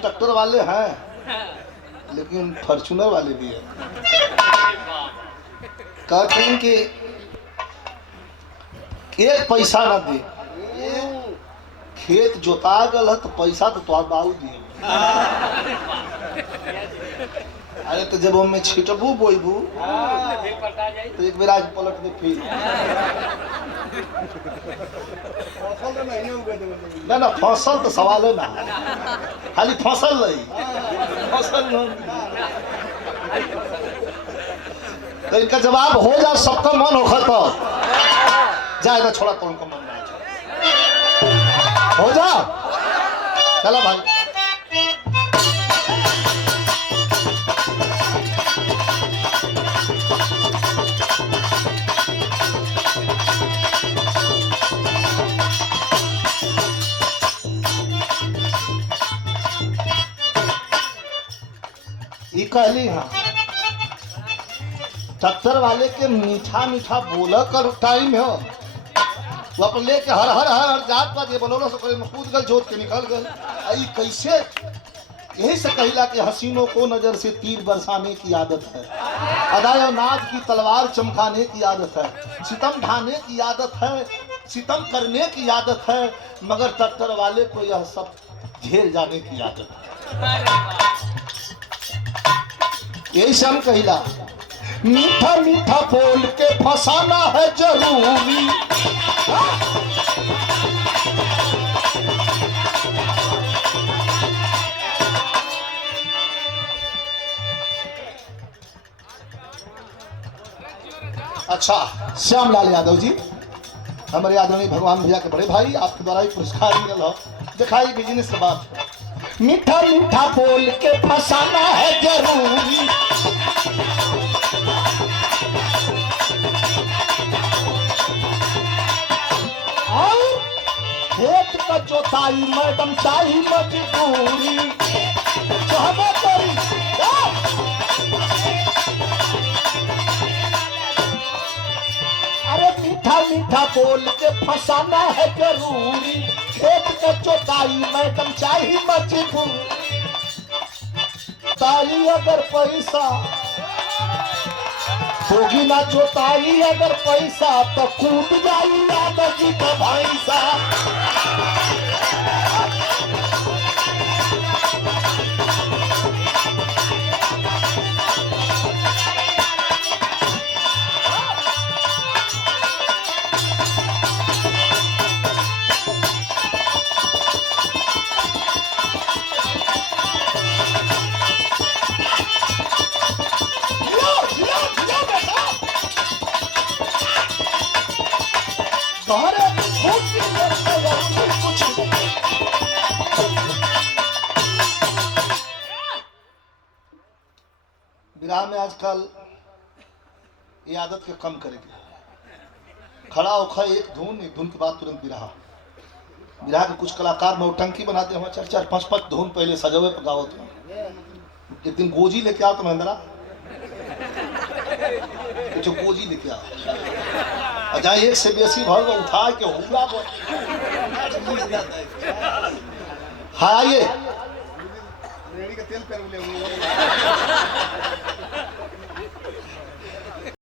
ट्रैक्टर वाले हैं लेकिन फॉर्च्यूनर वाले भी हैं। कहते हैं कि एक पैसा ना दे, खेत जोता गल है तो पैसा तो तोहर बाबू दिए। अरे तो जब हमें छिटबू बोईबू तो एक बेर आज पलट दे फिर ना ना फसल तो सवाल है ना, खाली फसल नहीं फसल तो इनका जवाब हो जा सबका मन होगा तो जाएगा, छोड़ा तो उनको मन ना हो जा। चला भाई ये कहली हाँ ट्रैक्टर वाले के मीठा मीठा बोला कर टाइम है वो अपन लेके हर हर हर हर जात पात ये बोलो सो करे में कूद गल जोत के निकल गल। आई कैसे यही से कहिला कि हसीनों को नजर से तीर बरसाने की आदत है, अदायो नाज की तलवार चमकाने की आदत है, सितम ढाने की आदत है, सितम करने की आदत है, मगर ट्रैक्टर वाले को यह सब झेल जाने की आदत है। यही से हम कहिला मीठा मीठा बोल के फंसाना है जरूरी। अच्छा श्यामलाल यादव जी हमारे आदरणीय भगवान भैया के बड़े भाई, आपके द्वारा ही पुरस्कार मिलल हो। दिखाई बिजनेस के बात मीठा मीठा बोल के फंसाना है जरूरी। खेत का जोताई मैडम चाहिए मजबूरी अरे मीठा मीठा बोल के फंसाना है जरूरी, खेत का जोताई मैडम चाहिए मजबूरी। ताई अगर पैसा होगी ना जोताई अगर पैसा तो कूद जाई यादव जी का भैंसा। विराह में आजकल ये आदत के कम करेगी, खड़ा होकर एक धुन के बाद तुरंत विराह के कुछ कलाकार नौटंकी बनाते हैं, 4-4 5-5 धुन पहले सजवे पर गावत हैं। एक दिन गोजी लेके आओ तो महेंद्रा जो गोजी लेके आओ जहाँ एक से बेसी भर को उठा के हुआ हाँ आइए